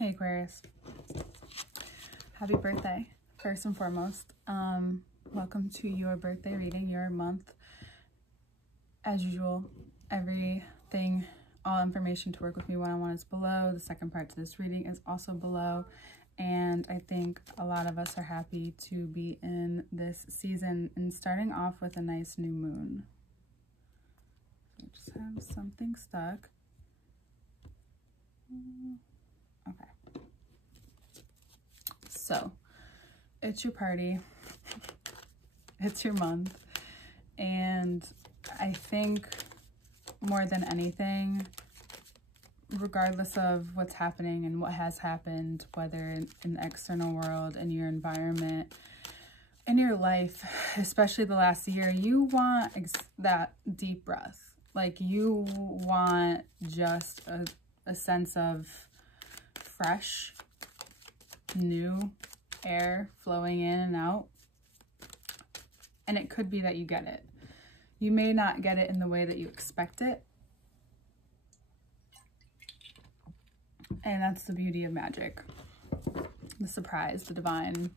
Hey Aquarius, happy birthday, first and foremost. Welcome to your birthday reading, your month. As usual, everything, all information to work with me one-on-one is below. The second part to this reading is also below. And I think a lot of us are happy to be in this season and starting off with a nice new moon. I just have something stuck. Okay. So, it's your party. It's your month. And I think more than anything, regardless of what's happening and what has happened, whether in the external world, in your environment, in your life, especially the last year, you want that deep breath. Like, you want just a sense of fresh, new air flowing in and out. And it could be that you get it. You may not get it in the way that you expect it. And that's the beauty of magic. The surprise, the divine,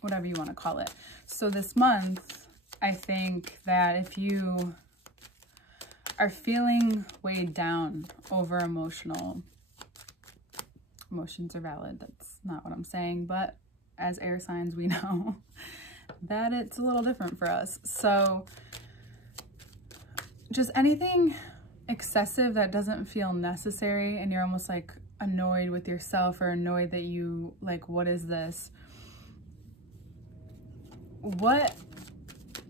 whatever you want to call it. So this month, I think that if you are feeling weighed down over emotions are valid. That's not what I'm saying, but as air signs, we know that it's a little different for us. So just anything excessive that doesn't feel necessary and you're almost like annoyed with yourself or annoyed that you like, what is this? What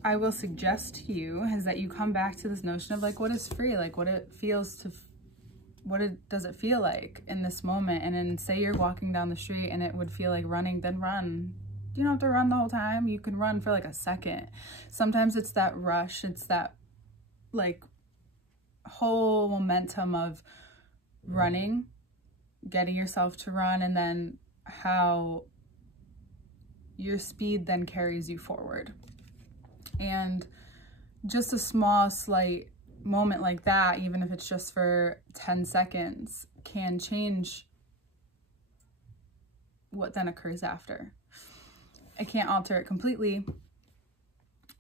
I will suggest to you is that you come back to this notion of like, what is free? Like what it feels to, does it feel like in this moment? And then say you're walking down the street and it would feel like running, then run. You don't have to run the whole time. You can run for like a second. Sometimes it's that rush. It's that like whole momentum of running, getting yourself to run, and then how your speed then carries you forward. And just a small, slight moment like that, even if it's just for 10 seconds, can change what then occurs after. I can't alter it completely,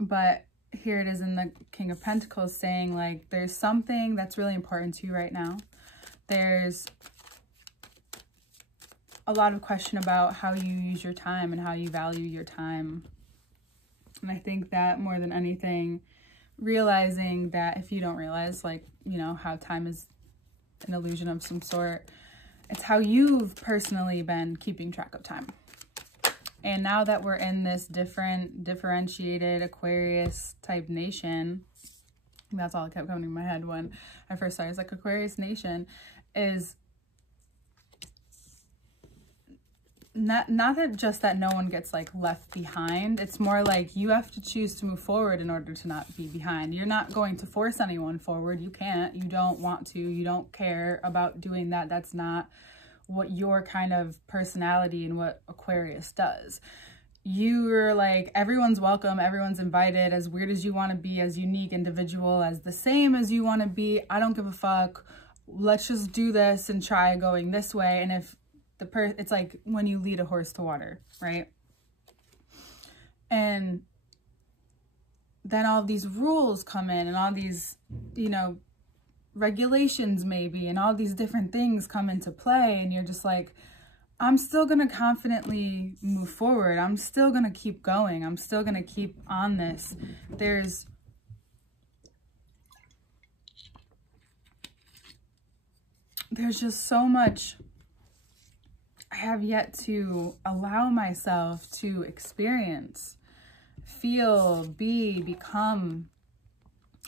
but here it is in the King of Pentacles saying like, there's something that's really important to you right now. There's a lot of question about how you use your time and how you value your time. And I think that more than anything, realizing that if you don't realize, like, you know, how time is an illusion of some sort, it's how you've personally been keeping track of time. And now that we're in this differentiated Aquarius type nation, that's all that kept coming to my head when I first started. It's like Aquarius nation is not that just that no one gets like left behind. It's more like you have to choose to move forward in order to not be behind. You're not going to force anyone forward. You can't. You don't want to. You don't care about doing that. That's not what your kind of personality and what Aquarius does. You're like, everyone's welcome, everyone's invited, as weird as you want to be, as unique, individual, as the same as you want to be. I don't give a fuck. Let's just do this and try going this way. And if it's like when you lead a horse to water, right? And then all these rules come in and all these, you know, regulations maybe, and all these different things come into play, and you're just like, I'm still going to confidently move forward. I'm still going to keep going. I'm still going to keep on this. There's just so much I have yet to allow myself to experience, feel, be, become.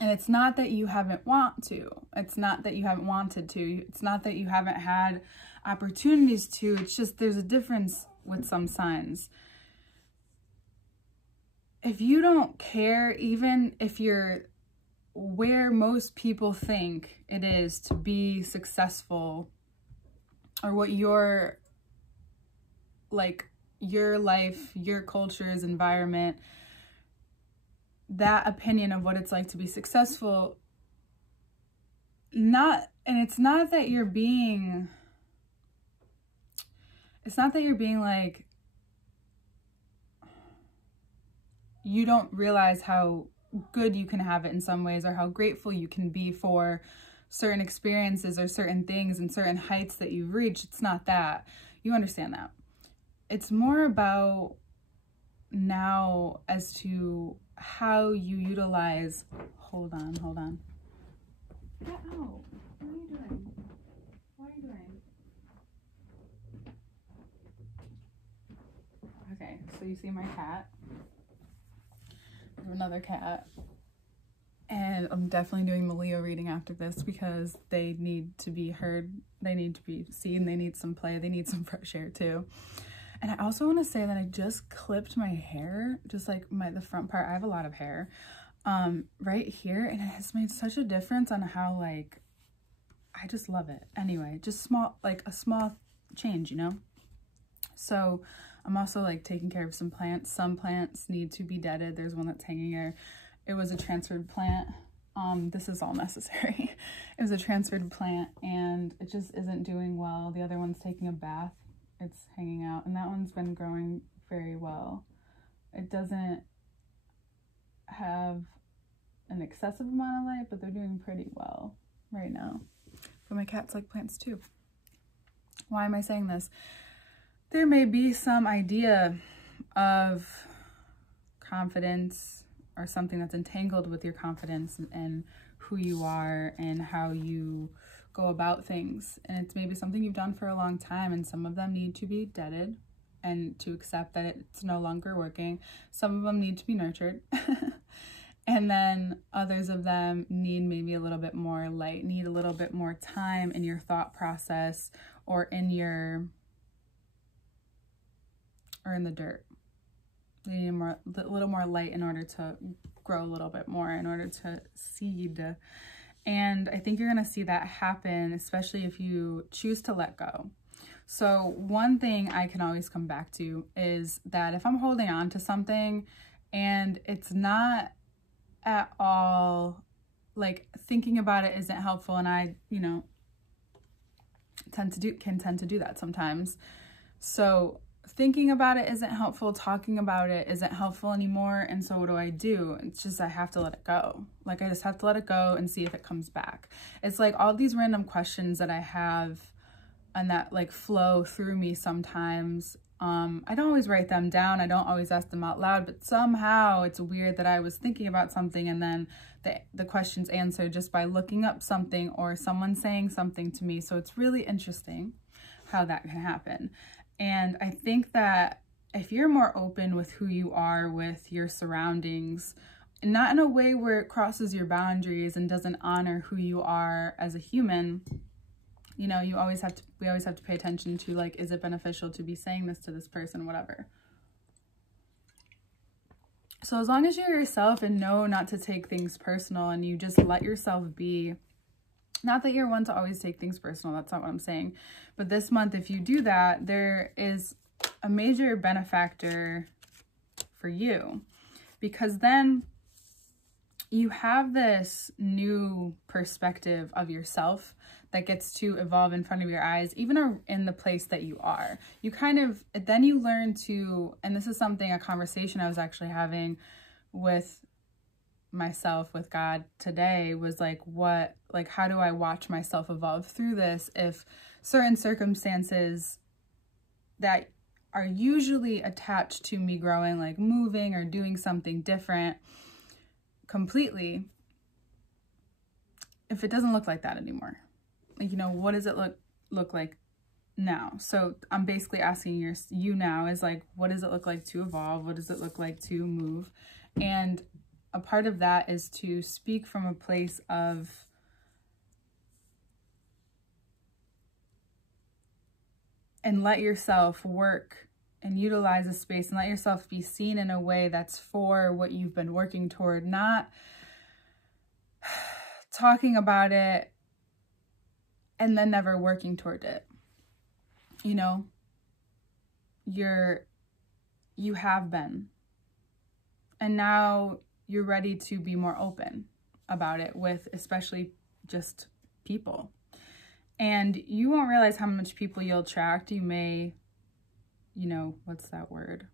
And it's not that you haven't want to. It's not that you haven't wanted to. It's not that you haven't had opportunities to. It's just there's a difference with some signs. If you don't care, even if you're where most people think it is to be successful, or what your life, your culture's environment, that opinion of what it's like to be successful, and it's not that you're being it's not that you're being like, you don't realize how good you can have it in some ways, or how grateful you can be for certain experiences or certain things and certain heights that you've reached. It's not that. You understand that. It's more about now as to how you utilize, hold on. Get out. What are you doing? What are you doing? Okay, so you see my cat. I have another cat. And I'm definitely doing the Leo reading after this because they need to be heard. They need to be seen. They need some play. They need some fresh air too. And I also want to say that I just clipped my hair, just like the front part. I have a lot of hair right here, and it has made such a difference on how, like, I just love it. Anyway, just a small change, you know? So I'm also like taking care of some plants. Some plants need to be deaded. There's one that's hanging there. It was a transferred plant. This is all necessary. It was a transferred plant and it just isn't doing well. The other one's taking a bath. It's hanging out, and that one's been growing very well. It doesn't have an excessive amount of light, but they're doing pretty well right now. But my cats like plants too. Why am I saying this? There may be some idea of confidence or something that's entangled with your confidence and who you are and how you go about things. And it's maybe something you've done for a long time, and some of them need to be deaded and to accept that it's no longer working. Some of them need to be nurtured. And then others of them need maybe a little bit more light, need a little bit more time in your thought process or in the dirt. They need a little more light in order to grow a little bit more, in order to seed. And I think you're going to see that happen, especially if you choose to let go. So one thing I can always come back to is that if I'm holding on to something and it's not at all, like, thinking about it isn't helpful, and I, you know, can tend to do that sometimes. So thinking about it isn't helpful, talking about it isn't helpful anymore, and so what do? It's just I have to let it go. Like, I just have to let it go and see if it comes back. It's like all these random questions that I have and that like flow through me sometimes. I don't always write them down. I don't always ask them out loud, but somehow it's weird that I was thinking about something and then the question's answered just by looking up something or someone saying something to me. So it's really interesting how that can happen. And I think that if you're more open with who you are, with your surroundings, not in a way where it crosses your boundaries and doesn't honor who you are as a human, you know, we always have to pay attention to, like, is it beneficial to be saying this to this person, whatever. So as long as you're yourself and know not to take things personal and you just let yourself be, not that you're one to always take things personal, that's not what I'm saying. But this month, if you do that, there is a major benefactor for you, because then you have this new perspective of yourself that gets to evolve in front of your eyes, even in the place that you are. You kind of, then you learn to, and this is a conversation I was actually having with myself, with God today, was like, how do I watch myself evolve through this if certain circumstances that are usually attached to me growing, like moving or doing something different completely, if it doesn't look like that anymore, like, you know, what does it look like now? So I'm basically asking you now is like, what does it look like to evolve? What does it look like to move? And a part of that is to speak from a place of and let yourself work and utilize a space and let yourself be seen in a way that's for what you've been working toward, not talking about it and then never working toward it. You know, you have been, and now you're ready to be more open about it with especially just people. And you won't realize how much people you'll attract. You may you know, what's that word?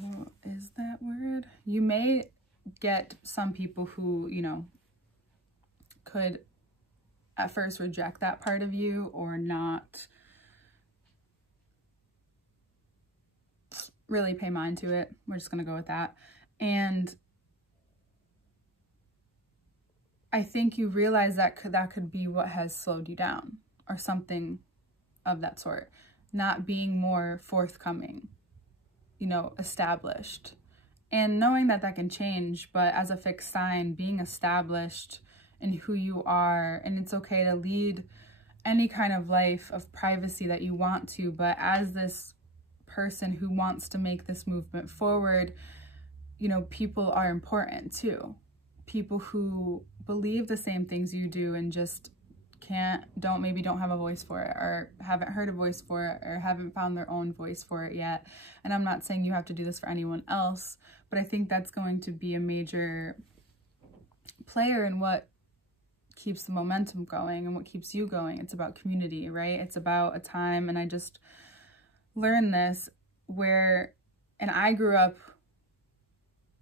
What is that word? You may get some people who, you know, could at first reject that part of you or not really pay mind to it. We're just going to go with that. And I think you realize that that could be what has slowed you down or something of that sort. Not being more forthcoming, you know, established. And knowing that that can change, but as a fixed sign, being established in who you are, and it's okay to lead any kind of life of privacy that you want to, but as this person who wants to make this movement forward, you know, people are important too. People who believe the same things you do and just maybe don't have a voice for it, or haven't heard a voice for it, or haven't found their own voice for it yet. And I'm not saying you have to do this for anyone else, but I think that's going to be a major player in what keeps the momentum going and what keeps you going. It's about community, right? It's about a time, and I just learned this and I grew up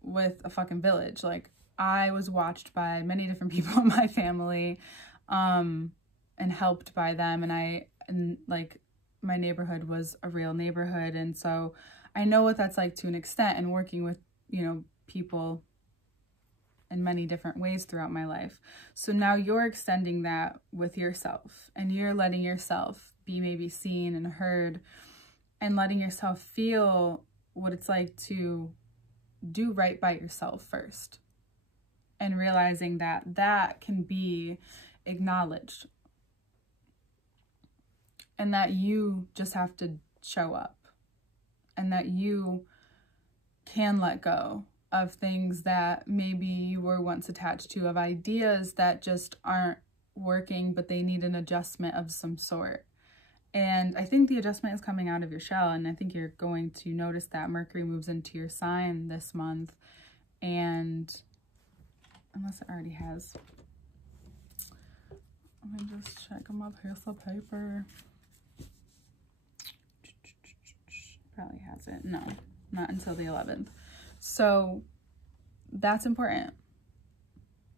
with a fucking village. Like, I was watched by many different people in my family, and helped by them. And like, my neighborhood was a real neighborhood. And so I know what that's like to an extent, and working with, you know, people in many different ways throughout my life. So now you're extending that with yourself, and you're letting yourself be maybe seen and heard, and letting yourself feel what it's like to do right by yourself first, and realizing that that can be acknowledged, and that you just have to show up, and that you can let go of things that maybe you were once attached to, of ideas that just aren't working, but they need an adjustment of some sort. And I think the adjustment is coming out of your shell, and I think you're going to notice that Mercury moves into your sign this month. And unless it already has, let me just check my piece of paper. Probably hasn't. No, not until the 11th. So that's important.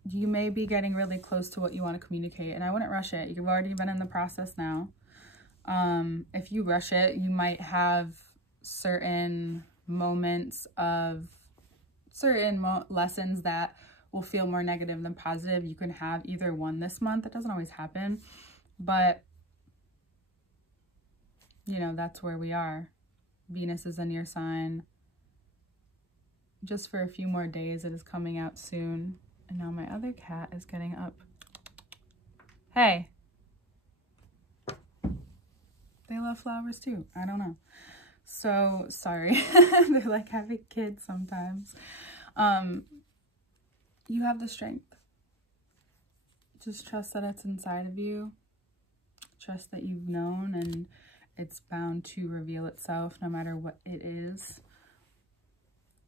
You may be getting really close to what you want to communicate, and I wouldn't rush it. You've already been in the process now. If you rush it, you might have certain moments of certain lessons that will feel more negative than positive. You can have either one this month. It doesn't always happen, but you know, that's where we are. Venus is in your sign just for a few more days. It is coming out soon. And now my other cat is getting up. Hey. They love flowers too. I don't know. So sorry. They're like having kids sometimes. You have the strength. Just trust that it's inside of you. Trust that you've known, and it's bound to reveal itself no matter what it is.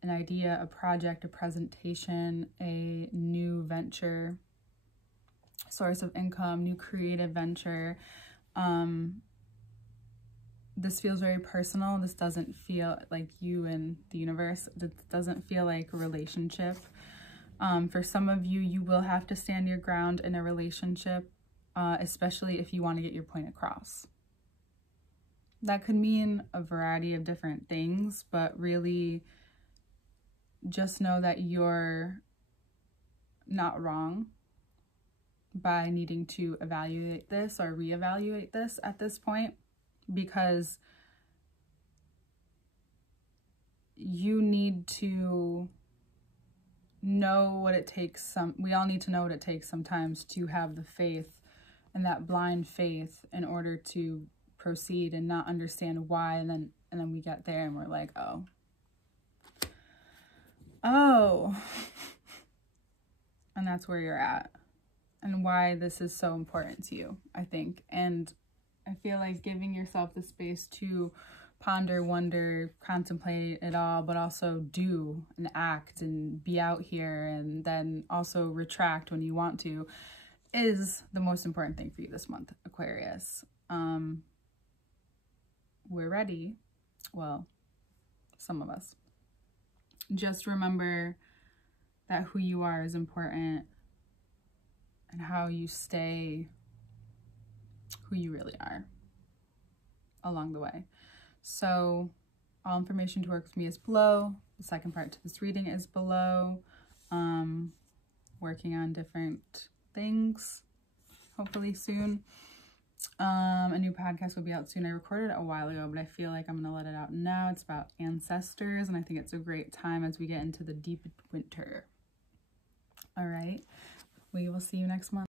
An idea, a project, a presentation, a new venture, source of income, new creative venture. This feels very personal. This doesn't feel like you and the universe. This doesn't feel like a relationship. For some of you, you will have to stand your ground in a relationship, especially if you want to get your point across. That could mean a variety of different things, but really just know that you're not wrong by needing to evaluate this or reevaluate this at this point, because you need to know what it takes. We all need to know what it takes sometimes to have the faith, and that blind faith, in order to proceed and not understand why, and then we get there and we're like, oh and that's where you're at, and why this is so important to you, I think. And I feel like giving yourself the space to ponder, wonder, contemplate it all, but also do and act and be out here, and then also retract when you want to, is the most important thing for you this month, Aquarius. we're ready, well, some of us, just remember that who you are is important and how you stay who you really are along the way. So all information to work with me is below. The second part to this reading is below. Working on different things, hopefully soon. A new podcast will be out soon. I recorded it a while ago, but I feel like I'm gonna let it out now. It's about ancestors, and I think it's a great time as we get into the deep winter. All right, we will see you next month.